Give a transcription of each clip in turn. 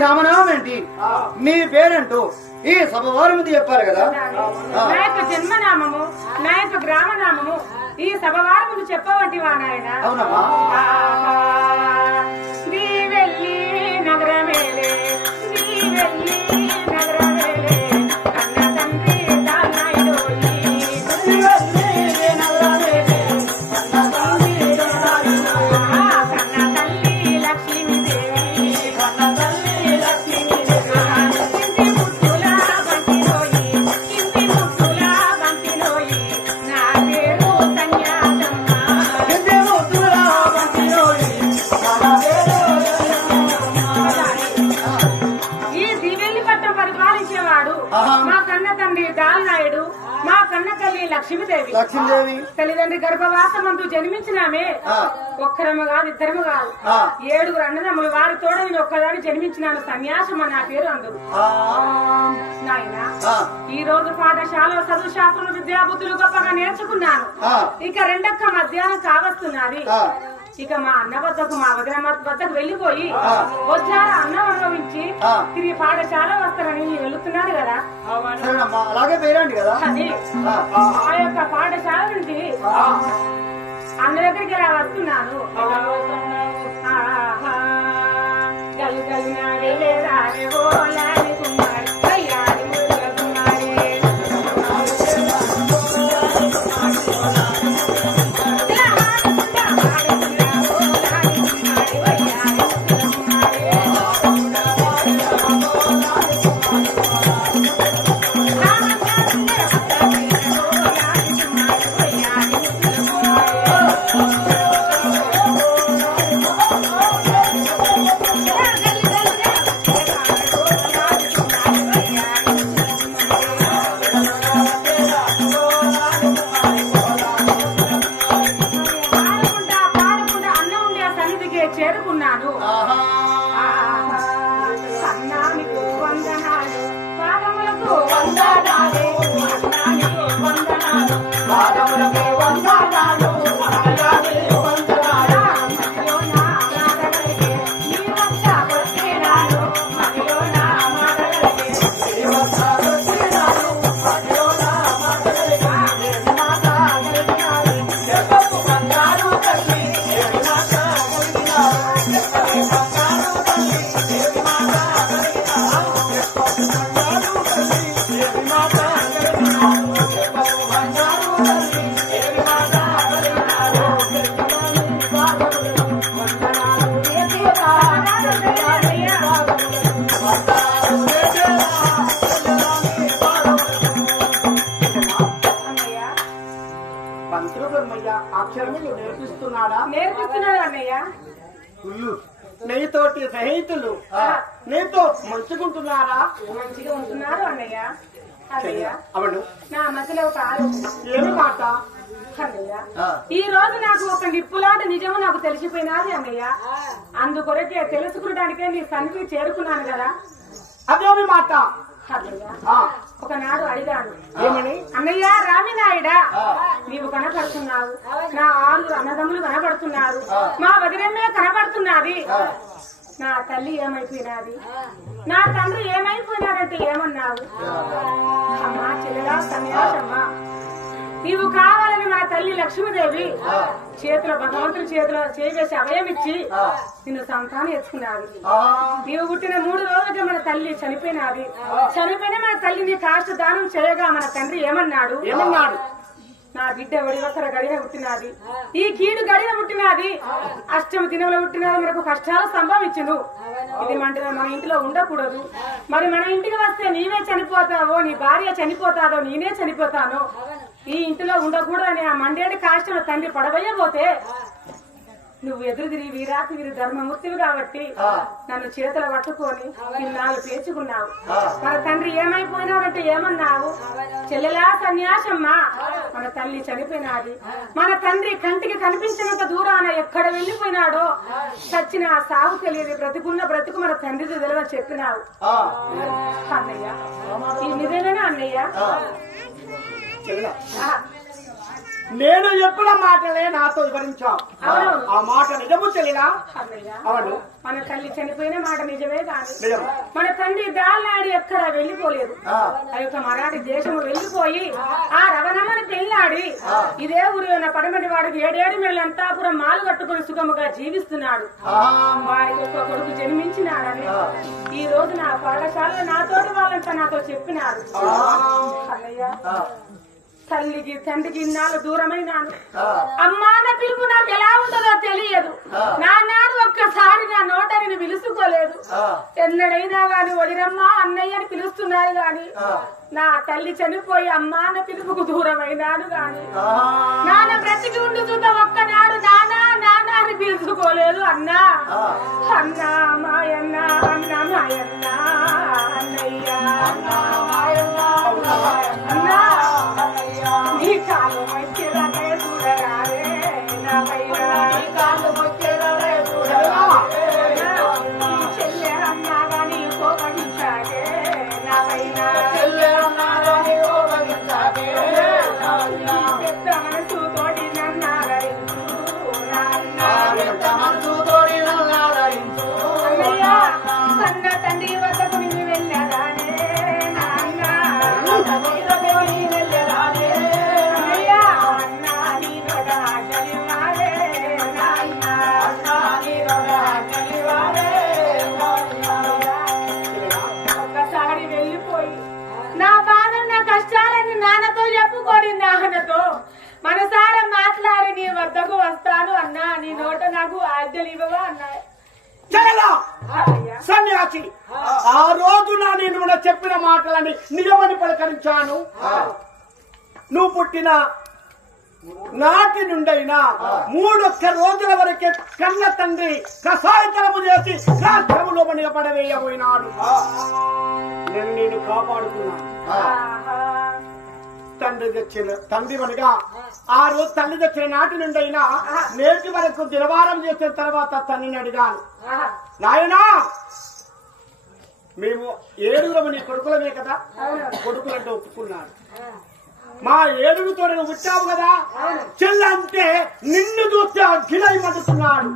గ్రామనామం ఏంటి, నీ పేరంటూ ఈ సభ వారి ముందు చెప్పాలి కదా. నా యొక్క జన్మనామము, నా యొక్క గ్రామనామము ఈ సభ వారి ముందు చెప్పవంటివా నాయన? అవునమ్మా. శ్రీవెల్లి నగరమేలే, శ్రీవెల్లి నగరమేలే, కన్న తండ్రి దానాయుడోయి. శ్రీవెల్లి నగరమేలే, కన్న తల్లి దానాయుడోయి. కన్న తల్లి లక్ష్మీదేవి, కన్న తల్లి లక్ష్మీదేవి. ఇంటి ముత్తుల బంతిలోయి, ఇంటి ముత్తుల బంతిలోయి, నా పేరు సన్యాసమ్మ. ఇంటి ముత్తుల బంతిలోయి, నా పేరు ఈ దివెల్లి పట్టం పరిపాలించేవాడు మా కన్న తండ్రి దాల్నాయుడు, మా కన్న తల్లి లక్ష్మీదేవి. లక్ష్మీదేవి తల్లిదండ్రి గర్భవాసమందు జన్మించినామే. ఒక్కరము కాదు, ఇద్దరము కాదు, 7 అన్నదమ్ములు. వారి తోడ నేను ఒక్కదాన్ని జన్మించినాను. సన్యాసమ్మ నా పేరు అందరు. నాయన ఈ రోజు పాఠశాలలో చదువు శాస్త్రం విద్యాబుద్ధులు గొప్పగా నేర్చుకున్నాను. ఇక రెండక్క మధ్యాహ్నం కావస్తున్నది. ఇక మా అన్న వద్దకు, మా వదిన వద్దకు వెళ్లిపోయి వచ్చారా అన్నం అనుభవించి తిరిగి పాఠశాల వస్తారని నేను వెళుతున్నాను కదా. అలాగే పేరండి కదా. అది ఆ యొక్క పాఠశాల నుండి అన్న దగ్గరికి ఇలా వస్తున్నాను. గలు కలినాడే లేదా కుమారి అయ్యాడి కుమారి. చేరుకున్నాను. అన్నానికి వందనాలు, పాదములకు వందనాలు, అన్నానికి వందనాలు, పాదములకు వందనాలు, అన్నానికి వందనాలు. మదిలో నా మాటలకే నీ వద్ద వచ్చేనాను, మదిలో నా మాటలకే నీ వద్ద వచ్చేనాను, మదిలో నా మాటలకే నీ మాట కలిగినాను. జగత్తు బంగారు తల్లి ఏమి మాట అక్షరములు నేర్పిస్తున్నాడా? నేర్పిస్తున్నాడు అన్నయ్య. నీతోటి స్నేహితులు నీతో మంచుకుంటున్నారా? మంచిగా ఉంటున్నారు అన్నయ్య. అన్నయ్య అవును. నా మధ్యలో ఒక ఆలోచన. ఏమి మాట? అన్నయ్య ఈ రోజు నాకు ఒక నిప్పులాంటి నిజము నాకు తెలిసిపోయినది అన్నయ్య. అందుకొరకే తెలుసుకునడానికే నీ సన్నిధి చేరుకున్నాను కదా. అదేమి మాట? అన్నయ్య ఒకనాడు అడిగాను, ఏమని? అన్నయ్య రామినాయుడా, నీవు కనపడుతున్నావు, నా 6 అన్నదమ్ములు కనపడుతున్నారు, మా వదినమ్మే కనపడుతున్నది, నా తల్లి ఏమైపోయినది, నా తండ్రి ఏమైపోయినాడంటే ఏమన్నావు? అమ్మా చెల్లెలా సన్యాసమ్మా, నీవు కావాలని నా తల్లి లక్ష్మీదేవి చేతిలో భగవంతుని చేతిలో చేసి అభయం ఇచ్చి నిన్ను సంతానం ఎత్తుకున్నది. నీవు పుట్టిన 3 రోజులకి మన తల్లి చనిపోయినది. చనిపోయిన మన తల్లిని కాష్ట దానం చేయగా మన తండ్రి ఏమన్నాడు? నా బిడ్డ ఒడివక్కర గడిన పుట్టినది, ఈ కీడు గడిన పుట్టినది, అష్టమి దినంలో పుట్టినది, మనకు కష్టాలు సంభవించును. ఇది మన ఇంటిలో ఉండకూడదు. మరి మన ఇంటికి వస్తే నీవే చనిపోతావో, నీ భార్య చనిపోతాదో, నేనే చనిపోతాను, ఈ ఇంటిలో ఉండకూడదని ఆ మండేడి కాష్టం తండ్రి పడవయ్యబోతే నువ్వు ఎదురు తిరిగి వీరాకి వీరి ధర్మమూర్తివి కాబట్టి నన్ను చేతులు పట్టుకొని ఇన్నాళ్ళు పేర్చుకున్నావు. మన తండ్రి ఏమైపోయినాడంటే ఏమన్నావు? చెల్లెలా సన్యాసమ్మా, మన తల్లి చనిపోయినాది, మన తండ్రి కంటికి కనిపించినంత దూరాన ఎక్కడ వెళ్లిపోయినాడో, చచ్చిన సాగు తెలియదు, బ్రతుకున్న బ్రతుకు మన తండ్రికి తెలియని చెప్పినావు. అన్నయ్య ఈ నిజమేనా అన్నయ్య? నేను చెప్పిన మాటలే నాతో వివరించావు. ఆ మాట నిజము చెల్లినా? అవును. మన తల్లి చనిపోయిన మాట నిజమే కాదు. నిజం. మన తండ్రి దాల్నాడి ఎక్కడ వెళ్ళిపోలేదు. ఆ యొక్క మరాఠీ దేశము వెళ్ళిపోయి ఆ రవణమ్మని పెళ్ళాడి ఇదే ఊరి ఉన్న పడమటి వాడికి 7 మేళ్ళ అంతాపురం మాలు కట్టుకుని సుఖముగా జీవిస్తున్నాడు. వారికి ఒక కొడుకు జన్మించినాడని ఈ రోజు నా పాఠశాలలో నాతోటి వాళ్ళంతా నాతో చెప్పినారు. అన్నయ్య తల్లికి తండ్రికి ఇన్నాళ్ళు దూరమైనాను. అమ్మా అన్న పిలుపు నాకు ఎలా ఉంటుందో తెలియదు. నాడు ఒక్కసారి నా నోటని పిలుచుకోలేదు. ఎన్నడైనా గాని వడిరమ్మా అన్నయ్య అని పిలుస్తున్నారు గాని నా తల్లి చనిపోయి అమ్మా అన్న పిలుపుకు దూరమైనాను గాని నాన్న బ్రతికి ఉండి చూద్దా ఒక్కనాడు నానా నానా అని పిలుచుకోలేదు. అన్నా అన్నా మాయన్న అన్న మాయన్న అన్నయ్య అన్నా నీ కాలు వచ్చేదే చూడరారే నా పైన నీ కాలు వచ్చేదే చూడరారే చెల్లె అన్నాగా నీ కోపగించాగే నా పైన చెల్లె అన్నాగా నీ కోపగించాగే పెద్ద మనసుతోటి నన్నాడరించు పెద్ద మనసుతోటి నన్నాడరించు అన్నయ్య కన్న తండ్రి వద్దకు నీ వెళ్ళగానే నాన్న వెళ్ళగానే ఒక్కసారి వెళ్ళిపోయి నా బాధ నా కష్టాలని నాన్నతో చెప్పుకోడి. నాన్నతో మనసారా మాట్లాడి నీ వద్దకు వస్తాను అన్నా. నీ నోట నాకు ఆజ్ఞలు ఇవ్వవా అన్నా. సన్యాసి ఆ రోజున నేను చెప్పిన మాటలని నిజమని పలకరించాను. నువ్వు పుట్టిన నాటి నుండైనా 3 రోజుల వరకే కన్న తండ్రి కసాయతలము చేసి రాజ్యములో పడవేయబోయినాడు. నేను కాపాడుకున్నాను. తండ్రి అనగా ఆ రోజు తల్లి తెచ్చిన నాటి నుండైనా నేటి వరకు దినవారం చేసిన తర్వాత తండ్రిని అడిగాను, నాయనా మేము 7 నీ కొడుకులమే కదా, కొడుకులంటే ఒప్పుకున్నాడు. మా 7తో నువ్వు పుట్టావు కదా, చెల్లంటే నిన్ను చూస్తే అఖిలై మడుతున్నాడు.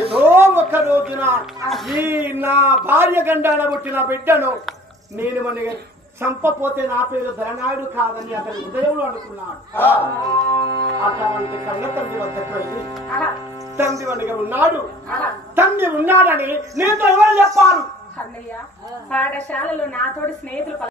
ఏదో ఒక రోజున ఈ నా భార్య గండాన పుట్టిన బిడ్డను నేను మన చంపపోతే నా పేరు ధరనాయుడు కాదని అతని హృదయంలో అనుకున్నాడు. అటువంటి కన్న తండ్రి వద్దకు వెళ్ళి తండ్రి వనిగా ఉన్నాడు, తండ్రి ఉన్నాడని నీతో ఎవరు చెప్పారు? పాఠశాలలో నాతోటి స్నేహితులు